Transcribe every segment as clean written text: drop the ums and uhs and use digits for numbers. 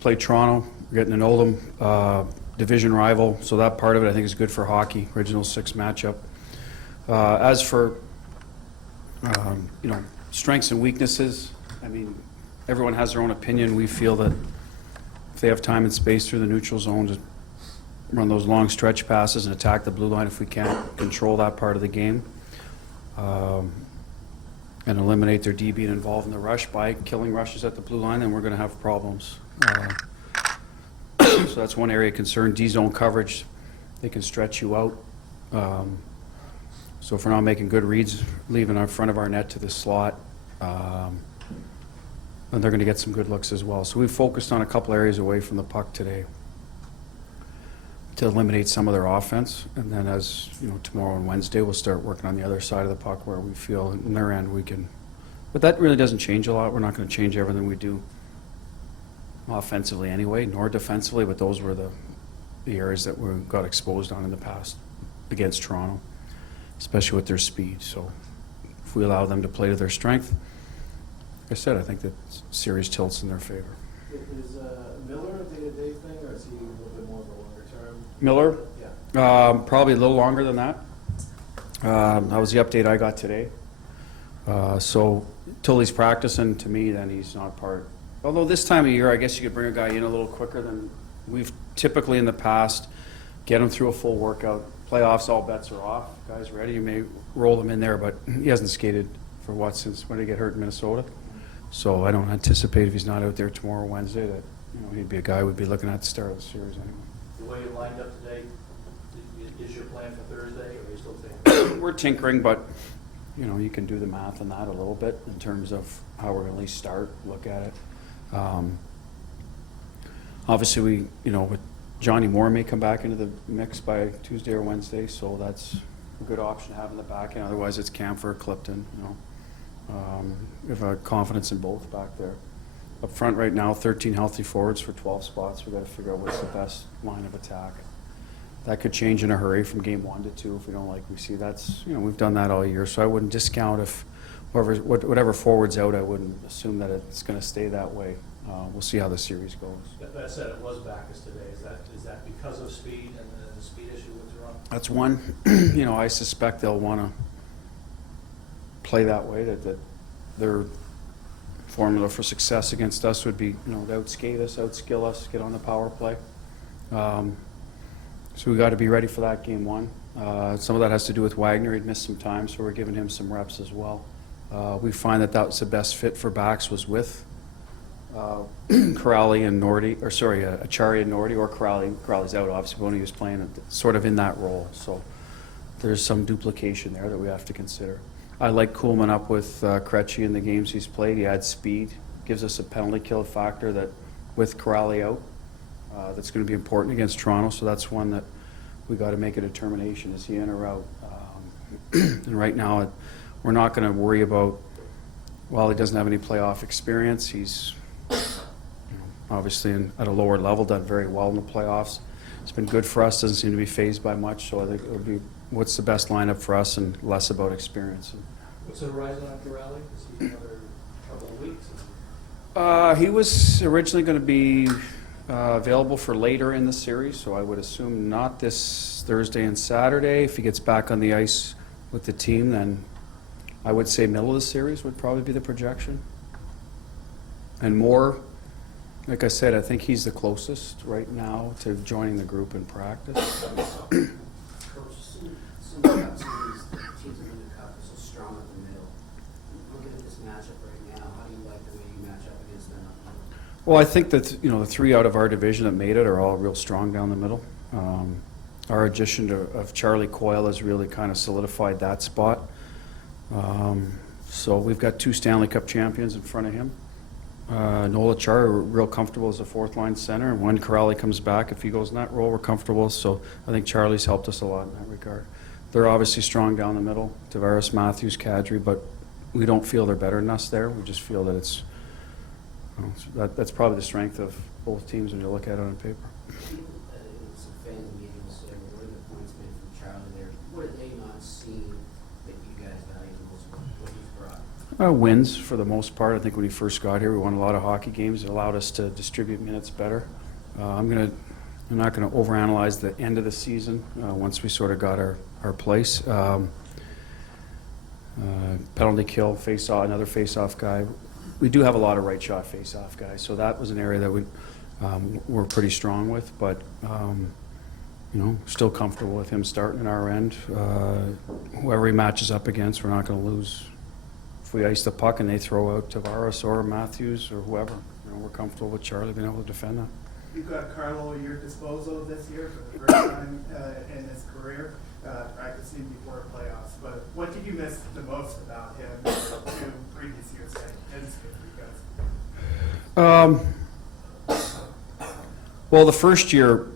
played Toronto, getting to know them, division rival, so that part of it I think is good for hockey, original six matchup. As for, strengths and weaknesses, I mean, everyone has their own opinion. We feel that if they have time and space through the neutral zone to run those long stretch passes and attack the blue line if we can't control that part of the game, and eliminate their D being involved in the rush by killing rushes at the blue line, then we're going to have problems. So that's one area of concern. D-zone coverage, they can stretch you out. So if we're not making good reads, leaving in front of our net to the slot, and they're going to get some good looks as well. So we've focused on a couple areas away from the puck today to eliminate some of their offense. And then as you know, tomorrow and Wednesday, we'll start working on the other side of the puck where we feel in their end we can. But that really doesn't change a lot. We're not going to change everything we do offensively anyway, nor defensively, but those were the areas that we got exposed on in the past against Toronto, especially with their speed. So if we allow them to play to their strength, like I said, I think that series tilts in their favor. Is Miller a day-to-day thing, or is he a little bit more of a longer term? Miller? Yeah. Probably a little longer than that. That was the update I got today. So till he's practicing, to me, then he's not part. Although this time of year, I guess you could bring a guy in a little quicker than we've typically in the past. Get him through a full workout. Playoffs, all bets are off. Guys ready, you may roll him in there, but he hasn't skated for what, since when did he get hurt in Minnesota? So I don't anticipate if he's not out there tomorrow or Wednesday that he'd be a guy we'd be looking at the start of the series anyway. The way you lined up today, is your plan for Thursday, or are you still thinking? We're tinkering, but you can do the math on that a little bit in terms of how we're going to at least start, look at it. Obviously, with Johnny Moore may come back into the mix by Tuesday or Wednesday, so that's a good option to have in the back end. Otherwise, it's Camphor, Clifton. We have confidence in both back there. Up front right now, 13 healthy forwards for 12 spots. We've got to figure out what's the best line of attack. That could change in a hurry from game 1 to 2 if we don't like we see. That's we've done that all year, so I wouldn't discount if whatever forward's out. I wouldn't assume that it's going to stay that way. We'll see how the series goes. That said, it was Backus today. Is that because of speed and the speed issue with Toronto? That's one. I suspect they'll want to play that way. That their formula for success against us would be, to outskate us, outskill us, get on the power play. So we got to be ready for that game 1. Some of that has to do with Wagner. He'd missed some time, so we're giving him some reps as well. We find that was the best fit for backs was with Corrali and Nordy, or sorry, Achari and Nordy, or Corrali. Corrali's out, obviously, but he was playing sort of in that role. So there's some duplication there that we have to consider. I like Kuhlman up with Krejci in the games he's played. He adds speed, gives us a penalty kill factor that with Corrali out, that's going to be important against Toronto. So that's one that we got to make a determination: is he in or out? And right now, we're not going to worry about. While he doesn't have any playoff experience, he's obviously at a lower level, done very well in the playoffs. It's been good for us. Doesn't seem to be phased by much. So I think it'll be what's the best lineup for us and less about experience. What's the horizon on Corrali? Is he another couple of weeks? He was originally going to be available for later in the series, so I would assume not this Thursday and Saturday. If he gets back on the ice with the team, then I would say middle of the series would probably be the projection. And Moore, like I said, I think he's the closest right now to joining the group in practice. Coach, some of these teams in the cup are so strong up the middle. Looking at this matchup right now, how do you like the way you match up against them up the middle? Well, I think that the 3 out of our division that made it are all real strong down the middle. Our addition of Charlie Coyle has really kind of solidified that spot. So we've got 2 Stanley Cup champions in front of him. Nola Char, we're real comfortable as a 4th-line center, and when Corrali comes back, if he goes in that role, we're comfortable. So I think Charlie's helped us a lot in that regard. They're obviously strong down the middle, Tavares, Matthews, Kadri, but we don't feel they're better than us there. We just feel that that's probably the strength of both teams when you look at it on paper. Some fans meetings, what are the points made from Charlie there? What are they not seeing that you guys value the most? What he's brought? Wins for the most part. I think when he first got here, we won a lot of hockey games. It allowed us to distribute minutes better. I'm not gonna overanalyze the end of the season, once we sort of got our place. Penalty kill, face-off, another face-off guy. We do have a lot of right shot face-off guys, so that was an area that we're pretty strong with, but, still comfortable with him starting at our end. Whoever he matches up against, we're not gonna lose. If we ice the puck and they throw out Tavares or Matthews or whoever, we're comfortable with Charlie being able to defend that. You've got Carlo at your disposal this year for the first time in his career, practicing before playoffs. But what did you miss the most about him in the 2 previous years that he didn't skip you guys? Well, the first year,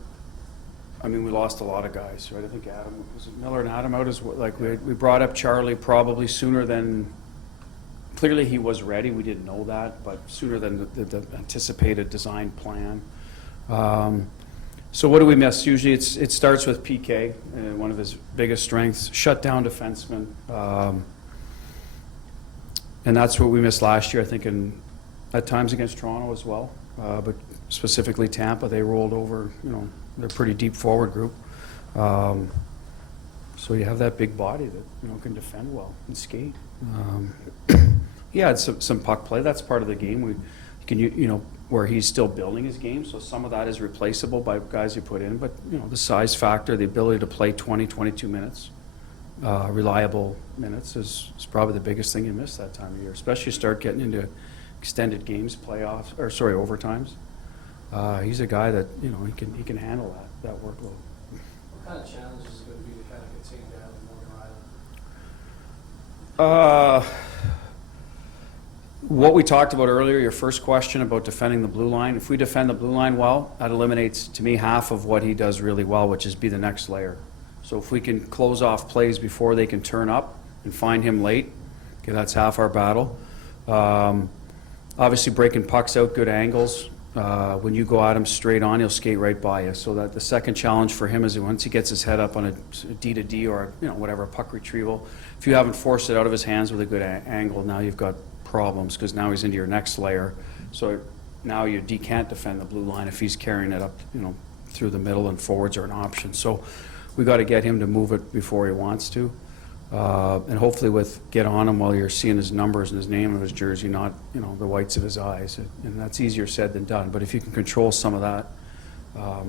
we lost a lot of guys, right? I think was it Miller and Adam out as well? Like, we brought up Charlie probably sooner than, clearly he was ready, we didn't know that, but sooner than the anticipated design plan. So what do we miss? Usually it starts with PK, one of his biggest strengths, shut down defenseman. And that's what we missed last year, I think, at times against Toronto as well. But specifically Tampa, they rolled over, they're a pretty deep forward group. So you have that big body that, can defend well and skate. He had some puck play. That's part of the game. We can, where he's still building his game, so some of that is replaceable by guys you put in. But, the size factor, the ability to play 20, 22 minutes, reliable minutes is probably the biggest thing you miss that time of year, especially start getting into extended games, playoffs, overtimes. He's a guy that, he can handle that workload. What kind of challenges is it going to be to kind of contain down Morgan Island? What we talked about earlier, your first question about defending the blue line, if we defend the blue line well, that eliminates, to me, half of what he does really well, which is be the next layer. So if we can close off plays before they can turn up and find him late, okay, that's half our battle. Obviously breaking pucks out, good angles. When you go at him straight on, he'll skate right by you. So that the second challenge for him is that once he gets his head up on a D to D or whatever, puck retrieval, if you haven't forced it out of his hands with a good angle, now you've got problems because now he's into your next layer. So now you can't defend the blue line if he's carrying it up, through the middle, and forwards are an option. So we got to get him to move it before he wants to, and hopefully get on him while you're seeing his numbers and his name of his jersey, not the whites of his eyes. And that's easier said than done. But if you can control some of that,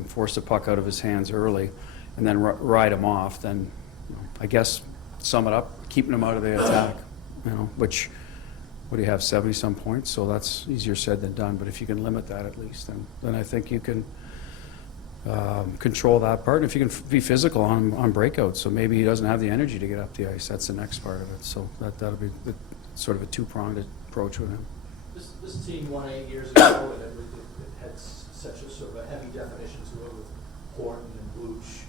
force the puck out of his hands early, and then ride him off, then I guess sum it up, keeping him out of the attack. Which. What do you have, 70-some points? So that's easier said than done. But if you can limit that at least, then I think you can control that part. And if you can be physical on breakouts, so maybe he doesn't have the energy to get up the ice. That's the next part of it. So that'll be sort of a two-pronged approach with him. This team won 8 years ago, and it had such a sort of a heavy definition to it with Horton and Bluch.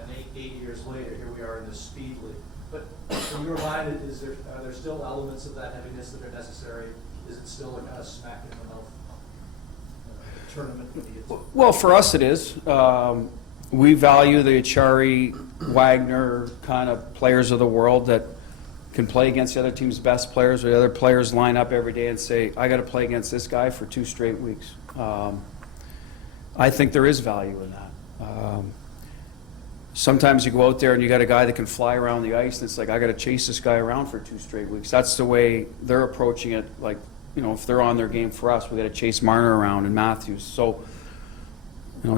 And eight years later, here we are in this speed league. But in your mind, are there still elements of that heaviness that are necessary? Is it still a kind of smack in the mouth tournament when he gets? Well, for us it is. We value the Achari, Wagner kind of players of the world that can play against the other team's best players, or the other players line up every day and say, I got to play against this guy for 2 straight weeks. I think there is value in that. Sometimes you go out there and you got a guy that can fly around the ice, and it's like, I got to chase this guy around for 2 straight weeks. That's the way they're approaching it. Like, if they're on their game for us, we got to chase Marner around and Matthews. So,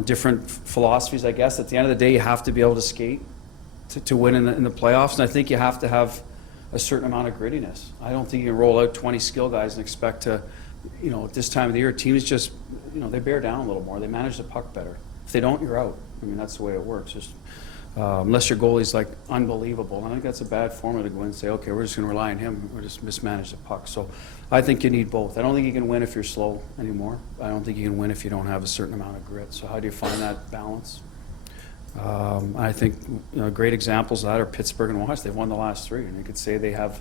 different philosophies, I guess. At the end of the day, you have to be able to skate to win in the playoffs, and I think you have to have a certain amount of grittiness. I don't think you can roll out 20 skill guys and expect to, at this time of the year, teams just, they bear down a little more. They manage the puck better. If they don't, you're out. That's the way it works. Just unless your goalie's like unbelievable. I think that's a bad formula to go in and say, okay, we're just going to rely on him. We're just mismanage the puck. So I think you need both. I don't think you can win if you're slow anymore. I don't think you can win if you don't have a certain amount of grit. So how do you find that balance? I think great examples of that are Pittsburgh and Washington. They've won the last 3, and you could say they have.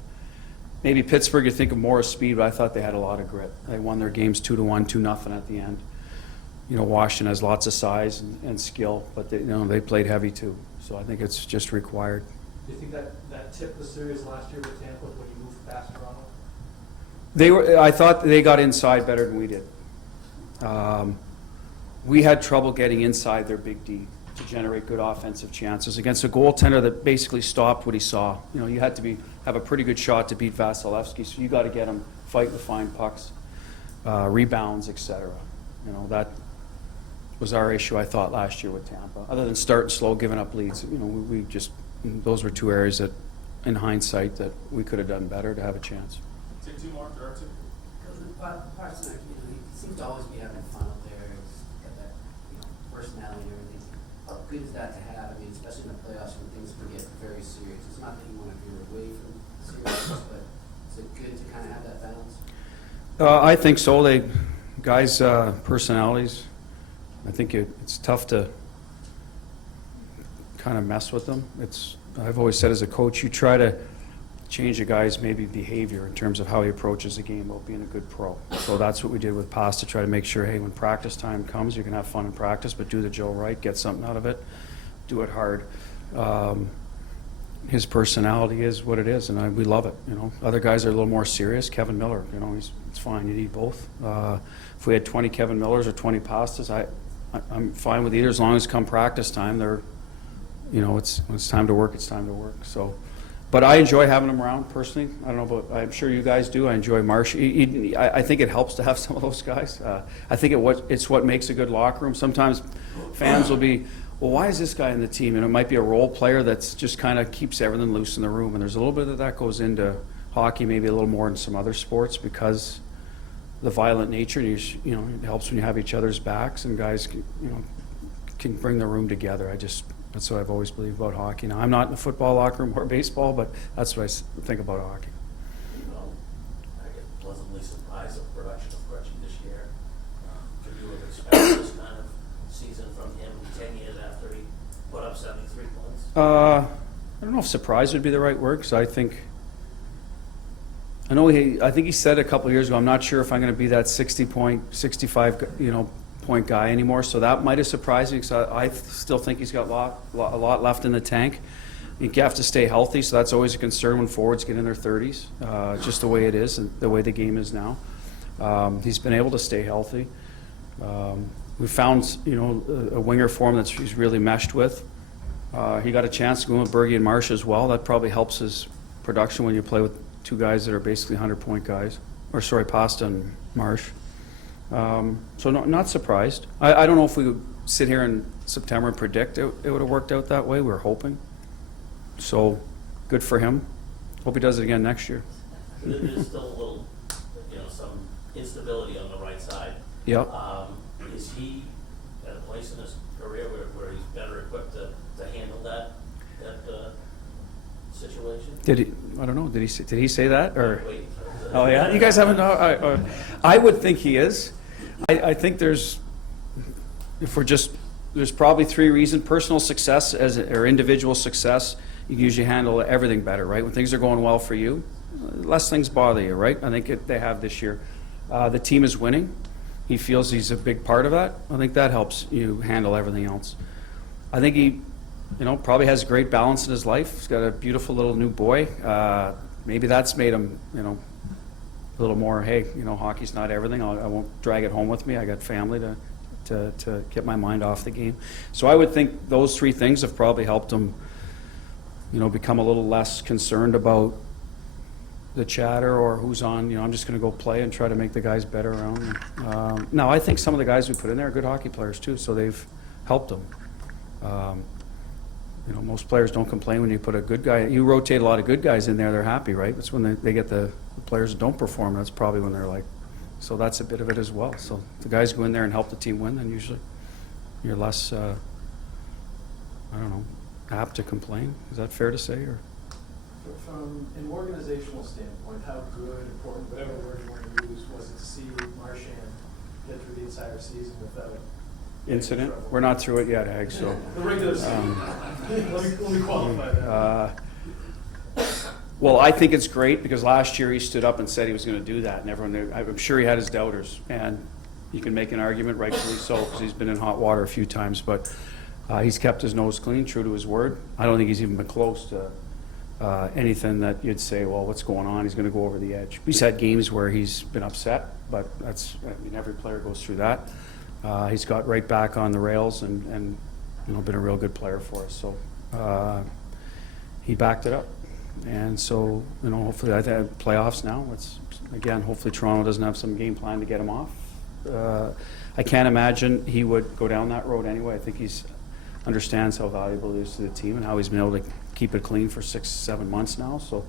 Maybe Pittsburgh, you think of more speed, but I thought they had a lot of grit. They won their games 2-1, 2-0 at the end. Washington has lots of size and skill, but they played heavy too. So I think it's just required. Do you think that tipped the series last year with Tampa when you moved past Toronto? I thought they got inside better than we did. We had trouble getting inside their big D to generate good offensive chances against a goaltender that basically stopped what he saw. You know, you had to have a pretty good shot to beat Vasilevsky, so you got to get him fighting to find pucks, rebounds, etc. You know, that was our issue, I thought, last year with Tampa. Other than starting slow, giving up leads, you know, we just, those were two areas that, in hindsight, that we could have done better to have a chance. Take two more, or two. Parsons, he seems to always be having fun out there. He's got that, personality and everything. How good is that to have? I mean, especially in the playoffs when things can get very serious. It's not that you want to veer away from seriousness, but is it good to kind of have that balance? I think so. Guys' personalities, I think it's tough to kind of mess with them. I've always said as a coach, you try to change a guy's maybe behavior in terms of how he approaches the game about being a good pro. So that's what we did with Pasta, try to make sure, hey, when practice time comes, you can have fun in practice, but do the Joe right, get something out of it, do it hard. His personality is what it is, and we love it. You know, other guys are a little more serious. Kevin Miller, it's fine. You need both. If we had 20 Kevin Millers or 20 Pastas, I'm fine with either as long as come practice time, they're, when it's time to work, it's time to work. So, but I enjoy having them around personally. I don't know, but I'm sure you guys do. I enjoy Marsh. I think it helps to have some of those guys. I think it's what makes a good locker room. Sometimes fans will be, well, why is this guy in the team? And it might be a role player that's just kind of keeps everything loose in the room. And there's a little bit of that goes into hockey, maybe a little more in some other sports because the violent nature. It helps when you have each other's backs and guys can bring the room together. That's what I've always believed about hockey. Now, I'm not in the football locker room or baseball, but that's what I think about hockey. I get pleasantly surprised at the production of Gretchen this year. Could you have expected this kind of season from him 10 years after he put up 73 points? I don't know if surprise would be the right word, because I think he said a couple of years ago, I'm not sure if I'm going to be that 65 point guy anymore. So that might have surprised me, because I still think he's got a lot left in the tank. You have to stay healthy, so that's always a concern when forwards get in their 30s, just the way it is and the way the game is now. He's been able to stay healthy. We found a winger for him that he's really meshed with. He got a chance to go with Bergie and Marsh as well. That probably helps his production when you play with two guys that are basically 100-point guys. Pasta and Marsh. So not surprised. I don't know if we would sit here in September and predict it would have worked out that way. We were hoping. So good for him. Hope he does it again next year. There's still a little, some instability on the right side. Yep. Is he at a place in his career where he's better equipped to handle that situation? I don't know. Did he say that or? Wait. Oh yeah, you guys haven't. I would think he is. I think there's probably three reasons: personal success or individual success. You can usually handle everything better, right? When things are going well for you, less things bother you, right? I think they have this year. The team is winning. He feels he's a big part of that. I think that helps you handle everything else. I think he, probably has great balance in his life. He's got a beautiful little new boy. Maybe that's made him, a little more, hey, hockey's not everything. I won't drag it home with me. I got family to get my mind off the game. So I would think those three things have probably helped him, become a little less concerned about the chatter or who's on. I'm just going to go play and try to make the guys better around me. Now, I think some of the guys we put in there are good hockey players too, so they've helped him. Most players don't complain when you put a good guy. You rotate a lot of good guys in there, they're happy, right? It's when they get the players that don't perform, that's probably when they're like, so that's a bit of it as well. So if the guys go in there and help the team win, then usually you're less, apt to complain. Is that fair to say? Or? From an organizational standpoint, how good, important, whatever word you want to use, was it to see Marchand get through the entire season without Incident? We're not through it yet, Hag, so. The regular season. Let me qualify that. Well, I think it's great because last year he stood up and said he was going to do that, and everyone knew. I'm sure he had his doubters, and you can make an argument, rightfully so, because he's been in hot water a few times, but he's kept his nose clean, true to his word. I don't think he's even been close to anything that you'd say, well, what's going on? He's going to go over the edge. He's had games where he's been upset, but every player goes through that. He's got right back on the rails and been a real good player for us. So he backed it up. And so, hopefully, I think playoffs now. Hopefully Toronto doesn't have some game plan to get him off. I can't imagine he would go down that road anyway. I think he understands how valuable he is to the team and how he's been able to keep it clean for 6-7 months now. So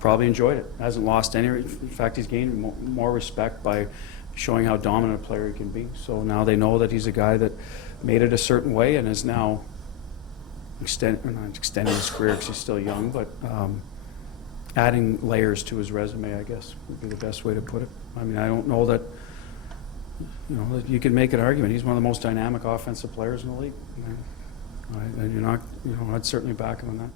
probably enjoyed it. Hasn't lost any. In fact, he's gained more respect by showing how dominant a player he can be. So now they know that he's a guy that made it a certain way and is now not extending his career because he's still young, but adding layers to his resume, I guess, would be the best way to put it. I mean, I don't know that that you can make an argument. He's one of the most dynamic offensive players in the league. And I'd certainly back him on that.